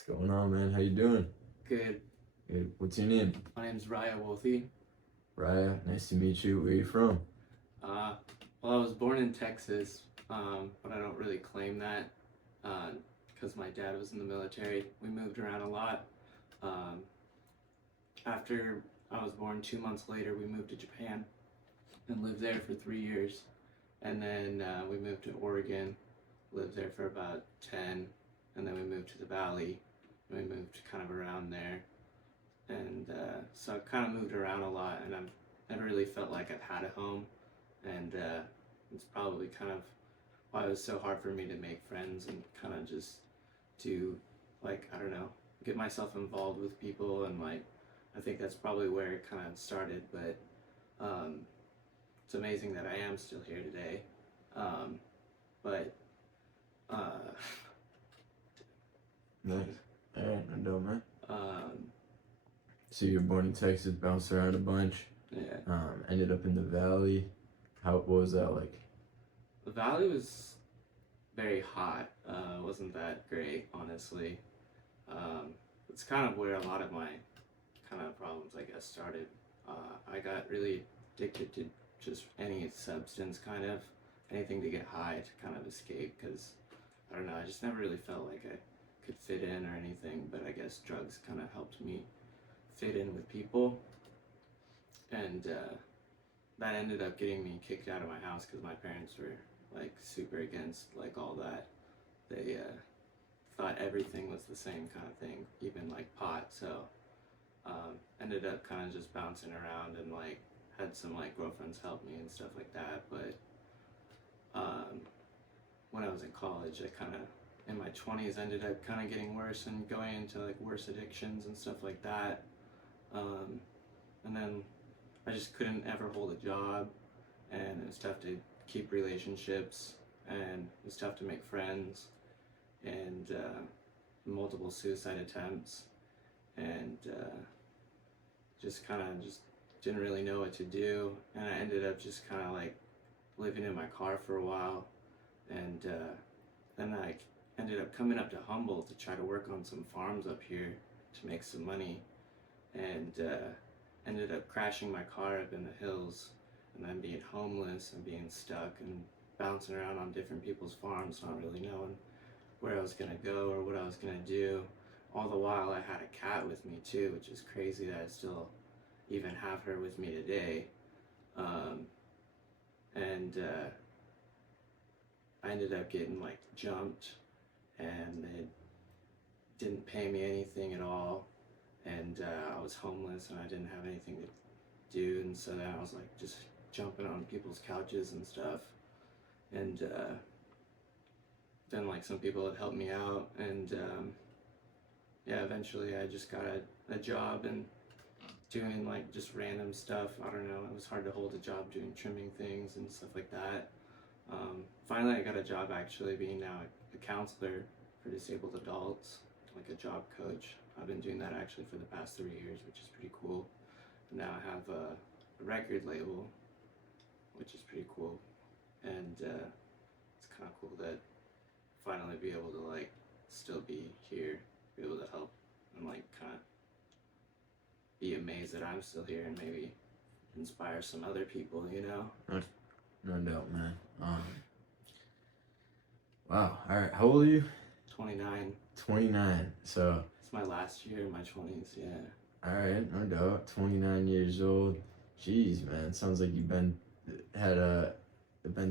What's going on, man? How you doing? Good. Good. What's your name? My name's Riah Wothe. Riah. Nice to meet you. Where are you from? Uh, well, I was born in Texas, but I don't really claim that because my dad was in the military. We moved around a lot. Um, After I was born, 2 months later, we moved to Japan and lived there for 3 years. And then we moved to Oregon, lived there for about 10, and then we moved to the Valley. And we moved kind of around there. And so I kind of moved around a lot, and I've never really felt like I've had a home. And it's probably kind of why it was so hard for me to make friends and kind of just to, like, I don't know, get myself involved with people. And like, I think that's probably where it kind of started. But it's amazing that I am still here today. But Nice. All right, no doubt, man. um, So you were born in Texas, bounced around a bunch. yeah, Ended up in the Valley. What was that like? the Valley was very hot. Wasn't that great, honestly. It's kind of where a lot of my kind of problems, I guess, started. I got really addicted to just any substance, kind of anything to get high to kind of escape. Because I don't know, I just never really felt like I could fit in or anything. But I guess drugs kind of helped me fit in with people, and that ended up getting me kicked out of my house because my parents were like super against like all that. They thought everything was the same kind of thing, even like pot. So ended up kind of just bouncing around and like had some like girlfriends help me and stuff like that. But when I was in college, I kind of in my 20s ended up kind of getting worse and going into like worse addictions and stuff like that. And then I just couldn't ever hold a job, and it was tough to keep relationships, and it was tough to make friends, and multiple suicide attempts, and just kind of just didn't really know what to do, and I ended up just kind of like living in my car for a while, and then I ended up coming up to Humboldt to try to work on some farms up here to make some money, and ended up crashing my car up in the hills, and then being homeless and being stuck and bouncing around on different people's farms, not really knowing where I was gonna go or what I was gonna do. All the while I had a cat with me too, which is crazy that I still even have her with me today. And I ended up getting like jumped, and they didn't pay me anything at all, and I was homeless and I didn't have anything to do, and so then I was like just jumping on people's couches and stuff, and then like some people had helped me out, and yeah, eventually I just got a job and doing like just random stuff. I don't know, it was hard to hold a job doing trimming things and stuff like that. Finally I got a job actually being now a counselor for disabled adults, like a job coach. I've been doing that actually for the past 3 years, which is pretty cool. And now I have a record label, which is pretty cool. And it's kind of cool that finally be able to like still be here, be able to help and like kind of be amazed that I'm still here and maybe inspire some other people, you know? No doubt, man. Wow. All right. How old are you? 29. 29. So. It's my last year in my 20s, yeah. All right, no doubt. 29 years old. Jeez, man. Sounds like you've been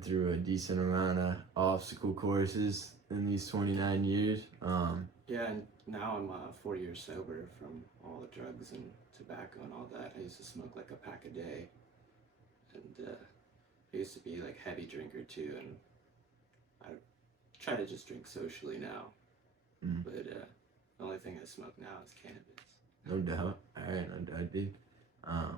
through a decent amount of obstacle courses in these 29 years. Yeah, and now I'm 4 years sober from all the drugs and tobacco and all that. I used to smoke like a pack a day, and I used to be like heavy drinker too, and I try to just drink socially now. But the only thing I smoke now is cannabis. No doubt. All right, no doubt, dude. All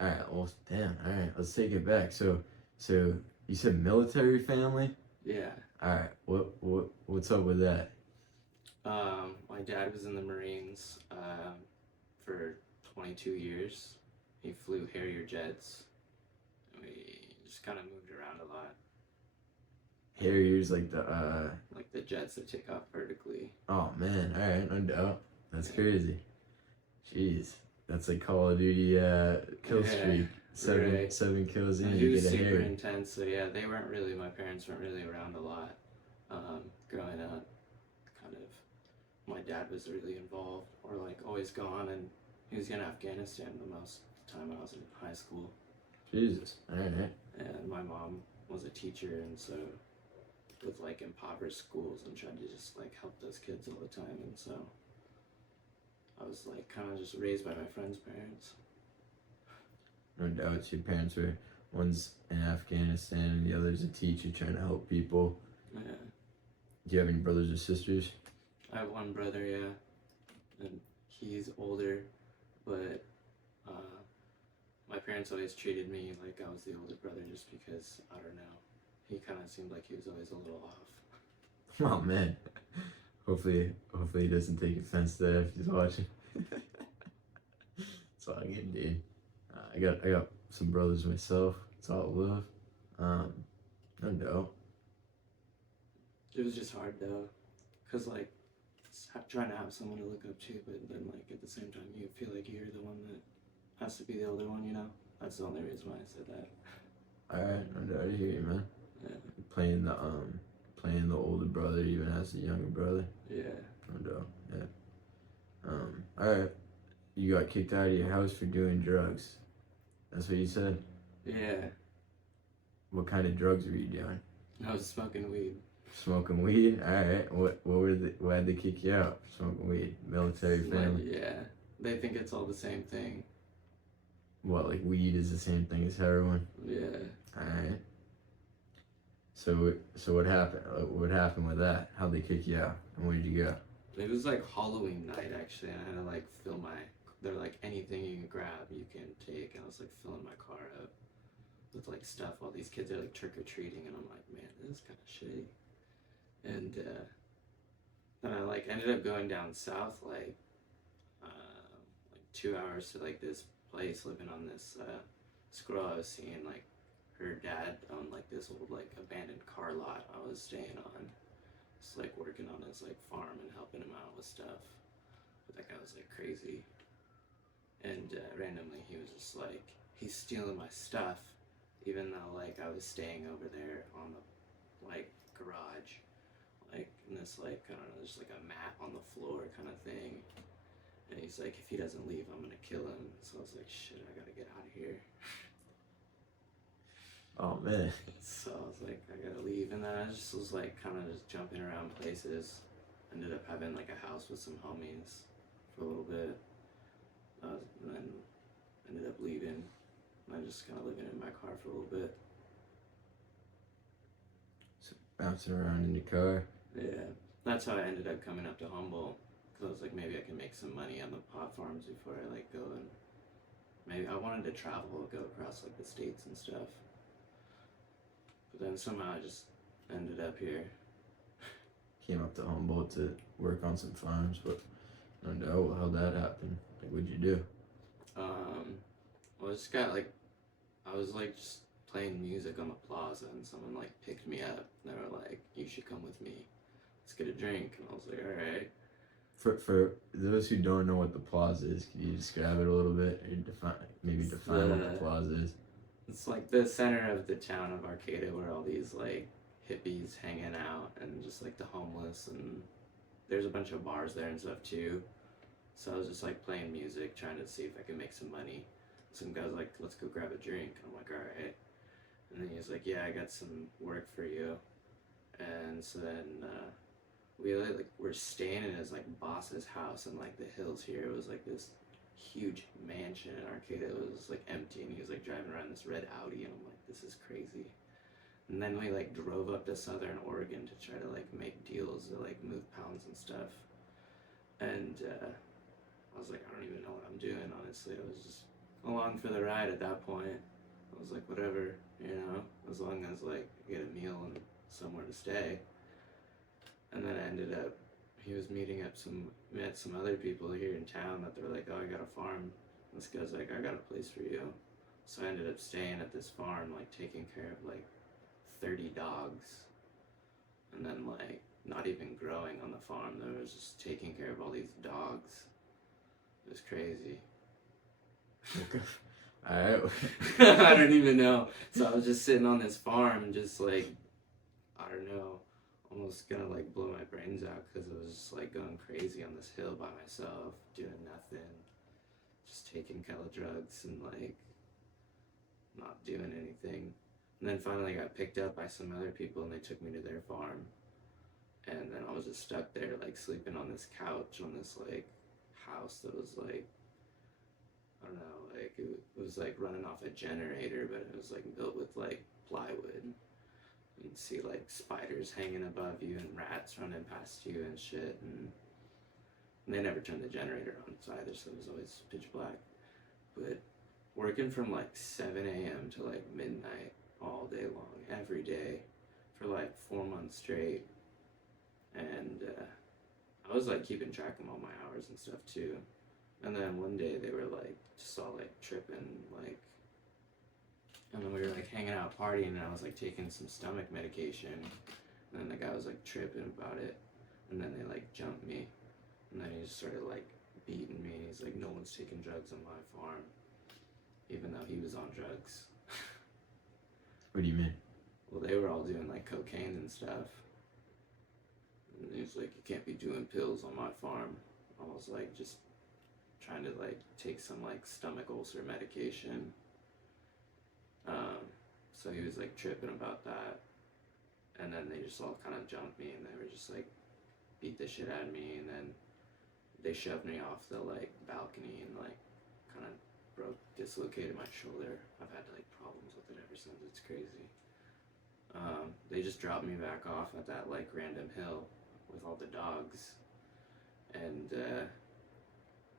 right. Well, damn. All right, let's take it back. So you said military family? Yeah. All right. What's up with that? My dad was in the Marines for 22 years. He flew Harrier jets. We just kind of moved around a lot. Harriers, like the like the jets that take off vertically. Oh man, all right, no doubt. That's Yeah. crazy. Jeez, that's like Call of Duty kill Yeah, streak. right. Seven kills in, And he you was get a super Harrier. intense, so yeah, my parents weren't really around a lot growing up. Kind of, my dad was really involved, or like always gone, and he was in Afghanistan the most time I was in high school. Jesus, all right. And my mom was a teacher, and so with like impoverished schools and tried to just like help those kids all the time, and so I was like kind of just raised by my friend's parents. No doubt, your parents were one's in Afghanistan and the other's a teacher trying to help people. Yeah. Do you have any brothers or sisters? I have one brother, yeah, and he's older, but my parents always treated me like I was the older brother just because, I don't know, he kind of seemed like he was always a little off. Oh man, hopefully he doesn't take offense to that if he's watching. That's all I get, dude. I got some brothers myself. It's all love. No doubt. It was just hard though, cause like trying to have someone to look up to, but then like at the same time you feel like you're the one that has to be the older one, you know? That's the only reason why I said that. Alright, no doubt, I hear you, man. Yeah. Playing the older brother even as the younger brother. Yeah. No doubt, yeah. Alright. You got kicked out of your house for doing drugs. That's what you said? Yeah. What kind of drugs were you doing? I was smoking weed. Smoking weed? Alright. Why'd they kick you out for smoking weed? Military family? Yeah. They think it's all the same thing. What, like weed is the same thing as heroin? Yeah. Alright. So what happened? What happened with that? How'd they kick you out? And where'd you go? It was like Halloween night actually, and I had to like fill my. They're like anything you can grab, you can take. And I was like filling my car up with like stuff. All these kids are like trick or treating, and I'm like, man, this is kind of shitty. And then I like ended up going down south like 2 hours to like this place, living on this squirrel I was seeing. Like her dad owned like this old like abandoned car lot I was staying on. Just like working on his like farm and helping him out with stuff. But that guy was like crazy. And randomly he was just like, he's stealing my stuff, even though like I was staying over there on the like garage, like in this like, I don't know, there's like a mat on the floor kind of thing. And he's like, if he doesn't leave, I'm gonna kill him. So I was like, shit, I gotta get out of here. Oh man. So I was like, I gotta leave. And then I just was like kind of just jumping around places. Ended up having like a house with some homies for a little bit. And then ended up leaving. And I just kind of living in my car for a little bit. So bouncing around in the car. Yeah. That's how I ended up coming up to Humboldt. Because I was like, maybe I can make some money on the pot farms before I like go and maybe I wanted to travel, go across like the states and stuff. But then somehow I just ended up here. Came up to Humboldt to work on some farms, but I don't know how that happened. Like, what'd you do? Well, I just got like, I was like just playing music on the plaza, and someone like picked me up. And they were like, "You should come with me. Let's get a drink." And I was like, "All right." For those who don't know what the plaza is, can you describe it a little bit, or define what the plaza is? It's like the center of the town of Arcata, where all these like hippies hanging out and just like the homeless, and there's a bunch of bars there and stuff too. So I was just like playing music, trying to see if I could make some money. Some guy's like, "Let's go grab a drink." I'm like, "All right." And then he's like, "Yeah, I got some work for you." And so then we like we're staying in his like boss's house in like the hills here. It was like this huge mansion in Arcata. It was like empty, and he was like driving around this red Audi, and I'm like, this is crazy. And then we like drove up to Southern Oregon to try to like make deals to like move pounds and stuff. And I was like, I don't even know what I'm doing, honestly. I was just along for the ride at that point. I was like, whatever, you know, as long as like I get a meal and somewhere to stay. And then I ended up, he was met some other people here in town that they're like, "Oh, I got a farm." And this guy's like, "I got a place for you." So I ended up staying at this farm, like taking care of like 30 dogs. and then like not even growing on the farm. There was just taking care of all these dogs. It was crazy. Alright. I don't even know. So I was just sitting on this farm, just like, I don't know, almost gonna like blow my brains out because I was just like going crazy on this hill by myself, doing nothing, just taking hella drugs and like not doing anything. And then finally I got picked up by some other people and they took me to their farm. And then I was just stuck there, like sleeping on this couch on this like house that was like, I don't know, like it was like running off a generator, but it was like built with like plywood. You'd see like spiders hanging above you and rats running past you and shit. And they never turned the generator on either, so it was always pitch black. But working from like 7 a.m. to like midnight all day long, every day, for like 4 months straight. And I was like keeping track of all my hours and stuff too. And then one day they were like just all like tripping, like, and then we were like hanging out partying and I was like taking some stomach medication. And then the guy was like tripping about it. And then they like jumped me. And then he just started like beating me. He's like, no one's taking drugs on my farm. Even though he was on drugs. What do you mean? Well, they were all doing like cocaine and stuff. And he was like, you can't be doing pills on my farm. I was like, just trying to like take some like stomach ulcer medication. So he was like tripping about that. And then they just all kind of jumped me and they were just like beat the shit out of me. And then they shoved me off the like balcony and like kind of dislocated my shoulder. I've had like problems with it ever since. It's crazy. They just dropped me back off at that like random hill with all the dogs. And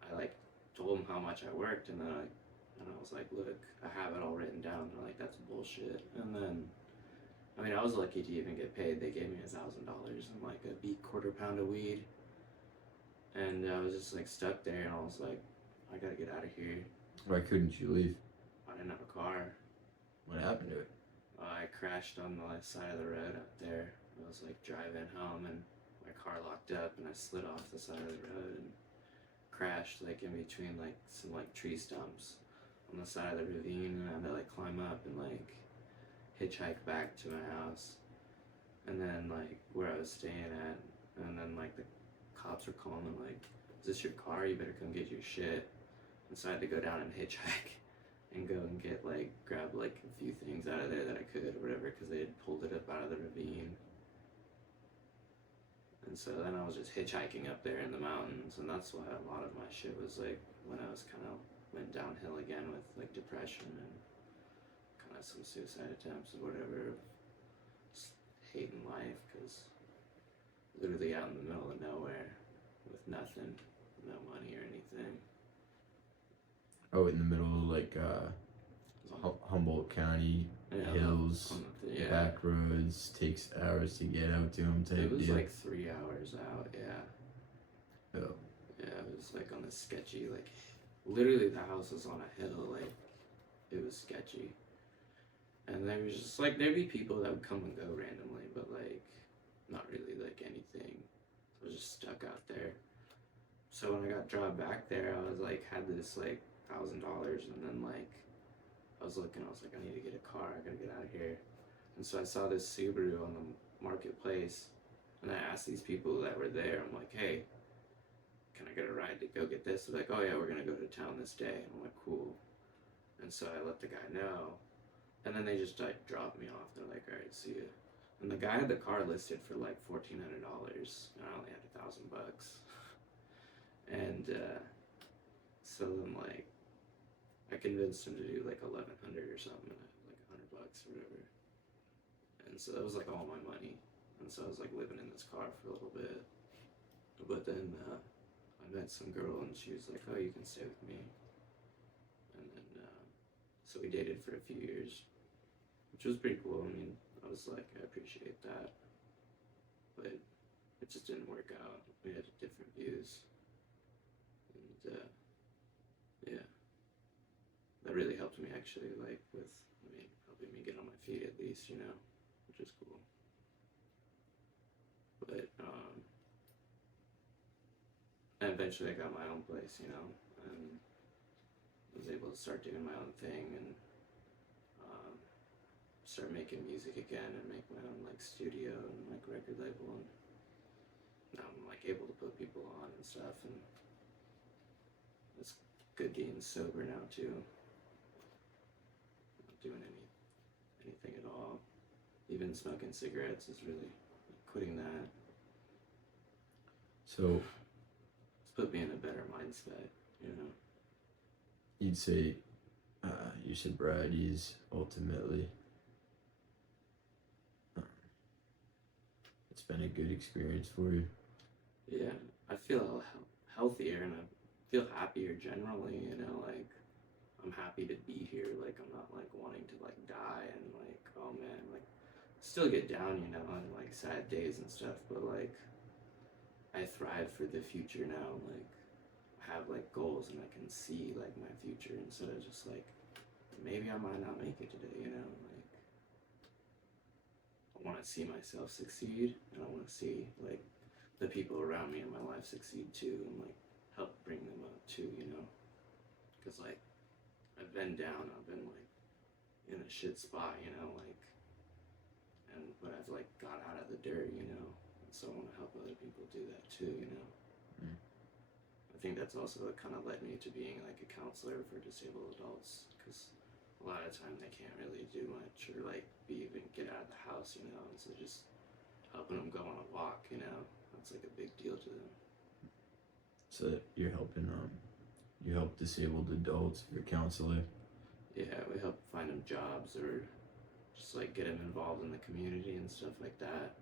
I like told them how much I worked, and then I was like, look, I have it all written down. They're like, that's bullshit. And then, I mean, I was lucky to even get paid. They gave me $1,000 and like a beat quarter pound of weed. And I was just like stuck there, and I was like, I gotta get out of here. Why couldn't you leave? I didn't have a car. What happened to it? I crashed on the left side of the road up there. I was like driving home, and my car locked up, and I slid off the side of the road and crashed like in between like some like tree stumps on the side of the ravine, and I had to like climb up and like hitchhike back to my house, and then like where I was staying at, and then like the cops were calling them like, is this your car? You better come get your shit. And so I had to go down and hitchhike and go and get like grab like a few things out of there that I could or whatever, because they had pulled it up out of the ravine. And so then I was just hitchhiking up there in the mountains, and that's why a lot of my shit was like when I was kind of went downhill again with like depression and kind of some suicide attempts or whatever, just hating life, because literally out in the middle of nowhere with nothing, no money or anything. Oh, in the middle of like Humboldt County, hills, back roads, takes hours to get out to them type It was deal. like 3 hours out, yeah. Oh. Yeah, it was like on a sketchy, like, literally the house was on a hill, like, it was sketchy. And there was just, like, there'd be people that would come and go randomly, but, like, not really, like, anything. I was just stuck out there. So when I got dropped back there, I was, like, had this, like, $1,000, and then, like, I was looking, I was like, I need to get a car, I gotta get out of here. And so I saw this Subaru on the marketplace, and I asked these people that were there, I'm like, hey, can I get a ride to go get this? They're like, oh yeah, we're gonna go to town this day. And I'm like, cool. And so I let the guy know, and then they just like dropped me off. They're like, all right, see ya. And the guy had the car listed for like $1,400, and I only had $1,000. And so then like I convinced him to do like 1,100 or something, like $100 or whatever. And so that was like all my money. And so I was like living in this car for a little bit. But then I met some girl, and she was like, oh, you can stay with me. And then so we dated for a few years, which was pretty cool. I mean, I was like, I appreciate that. But it just didn't work out. We had different views. And yeah. That really helped me actually, like with, I mean, helping me get on my feet at least, you know, which is cool. But and eventually I got my own place, you know, and was able to start doing my own thing and start making music again and make my own like studio and like record label, and now I'm like able to put people on and stuff, and it's good getting sober now too. Not doing anything at all. Even smoking cigarettes is really quitting that. So It's put me in a better mindset, you know. you'd say your sobriety is ultimately it's been a good experience for you. Yeah, I feel healthier and I feel happier generally, you know, like I'm happy to be here, like I'm not like wanting to like die and like, oh man, like still get down, you know, on like sad days and stuff, but like I thrive for the future now, like I have like goals and I can see like my future instead of just like maybe I might not make it today, you know, like I want to see myself succeed and I want to see like the people around me in my life succeed too and like help bring them up too, you know, because like I've been down, I've been like in a shit spot, you know, like, but I've like got out of the dirt, you know, and so I want to help other people do that too, you know. I think that's also what kind of led me to being like a counselor for disabled adults, because a lot of the time they can't really do much or like even get out of the house, you know, and so just helping them go on a walk, you know, that's like a big deal to them. So you're helping you help disabled adults, you're a counselor. Yeah, we help find them jobs or just like get them involved in the community and stuff like that.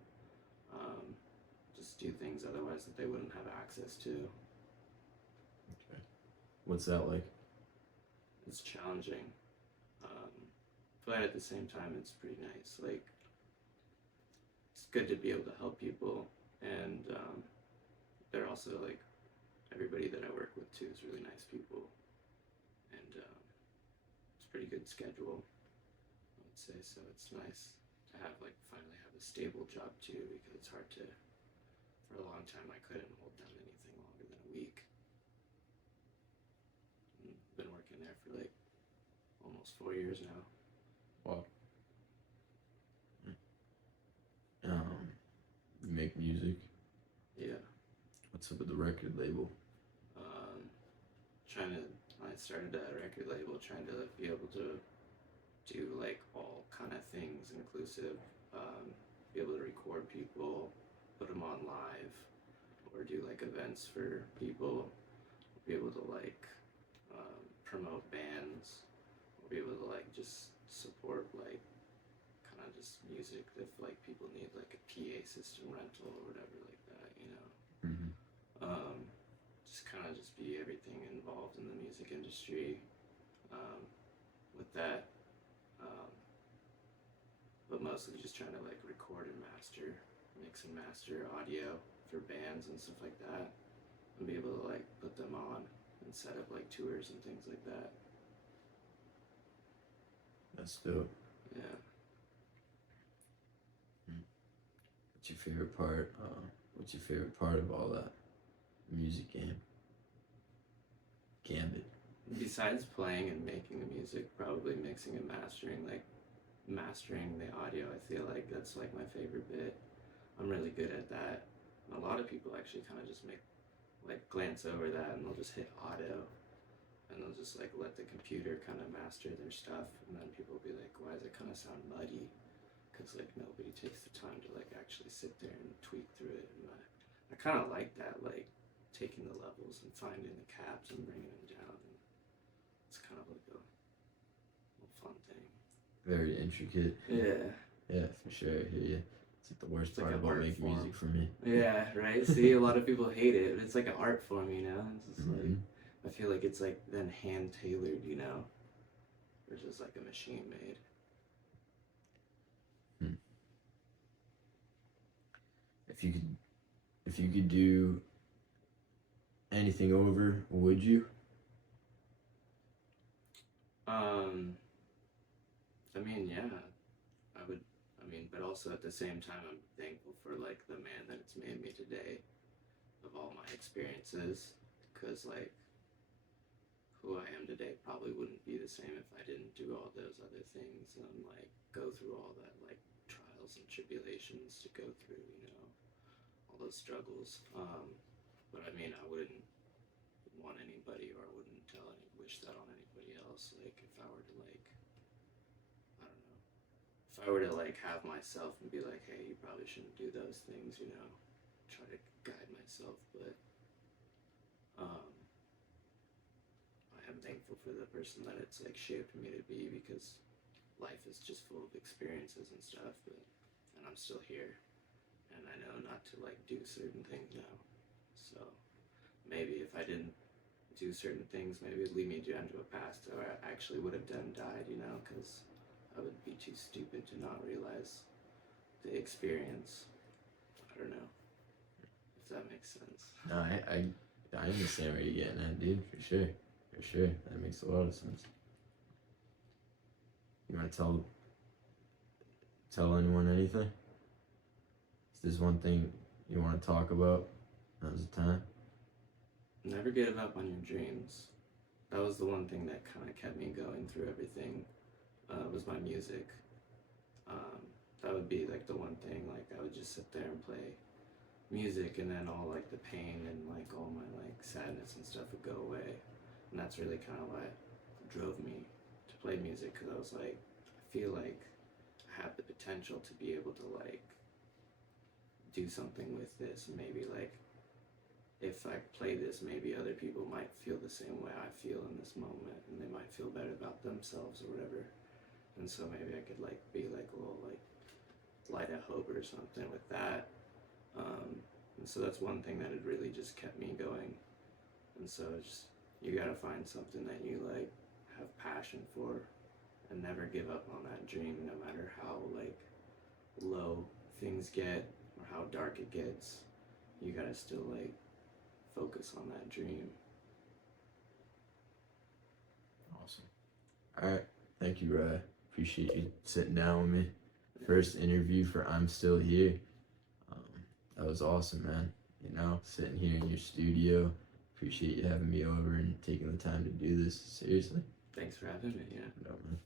Just do things otherwise that they wouldn't have access to. Okay. What's that like? It's challenging, but at the same time it's pretty nice. Like it's good to be able to help people, and they're also like everybody that I work with too is really nice people, and it's a pretty good schedule, I would say. So it's nice to have like finally have a stable job too, because it's hard to. For a long time I couldn't hold down anything longer than a week. Been working there for like almost 4 years now. Wow. You make music. Yeah. What's up with the record label? I started a record label trying to be able to do like all kind of things inclusive, be able to record people, put them on live, or do like events for people, be able to like promote bands, or be able to like just support like kind of just music if like people need like a PA system rental or whatever like that, you know. Just kind of just be everything involved in the music industry with that, but mostly just trying to like record and master, mix and master audio for bands and stuff like that, and be able to like put them on and set up like tours and things like that. That's dope. Yeah. What's your favorite part? What's your favorite part of all that music gambit? Besides playing and making the music, probably mixing and mastering, like mastering the audio. I feel like that's like my favorite bit. I'm really good at that. And a lot of people actually kind of just glance over that and they'll just hit auto and they'll just like let the computer kind of master their stuff, and then people will be like, why does it kind of sound muddy? Because like nobody takes the time to like actually sit there and tweak through it. And I kind of like that, like taking the levels and finding the caps and bringing them down. And it's kind of like a little fun thing. Very intricate. Yeah. Yeah, for sure. I hear you. It's like the worst It's like part an about art making form. music for me. Yeah, right? See, a lot of people hate it, but it's like an art form, you know? It's just like, I feel like it's like then hand tailored, you know? Versus like a machine made. If you could do anything over, would you? I mean, yeah, I would. I mean, but also at the same time, I'm thankful for like the man that it's made me today, of all my experiences, because like who I am today probably wouldn't be the same if I didn't do all those other things and like go through all that like trials and tribulations to go through, you know, all those struggles. But I mean, I wouldn't want anybody, or I wouldn't wish that on anybody else. Like if I were to like, I don't know, if I were to like have myself and be like, hey, you probably shouldn't do those things, you know, try to guide myself, but I am thankful for the person that it's like shaped me to be, because life is just full of experiences and stuff, and I'm still here, and I know not to like do certain things now. So maybe if I didn't do certain things, maybe it'd lead me down to a past where I actually would have died, you know, because I would be too stupid to not realize the experience. I don't know if that makes sense. No, I understand where you're getting at, dude. For sure. For sure. That makes a lot of sense. You want to tell anyone anything? Is this one thing you want to talk about? Now's the time. Never give up on your dreams. That was the one thing that kind of kept me going through everything. Was my music. That would be like the one thing. Like I would just sit there and play music, and then all like the pain and like all my like sadness and stuff would go away. And that's really kind of what drove me to play music, because I was like, I feel like I have the potential to be able to like do something with this, and maybe like if I play this, maybe other people might feel the same way I feel in this moment, and they might feel better about themselves or whatever. And so maybe I could like be like a little like light of hope or something with that. And so that's one thing that had really just kept me going. And so it's, you gotta find something that you like have passion for, and never give up on that dream, no matter how like low things get or how dark it gets. You gotta still like focus on that dream. Awesome. All right. Thank you, Riah. Appreciate you sitting down with me. First interview for I'm Still Here. That was awesome, man. You know, sitting here in your studio. Appreciate you having me over and taking the time to do this. Seriously. Thanks for having me. Yeah. No, man.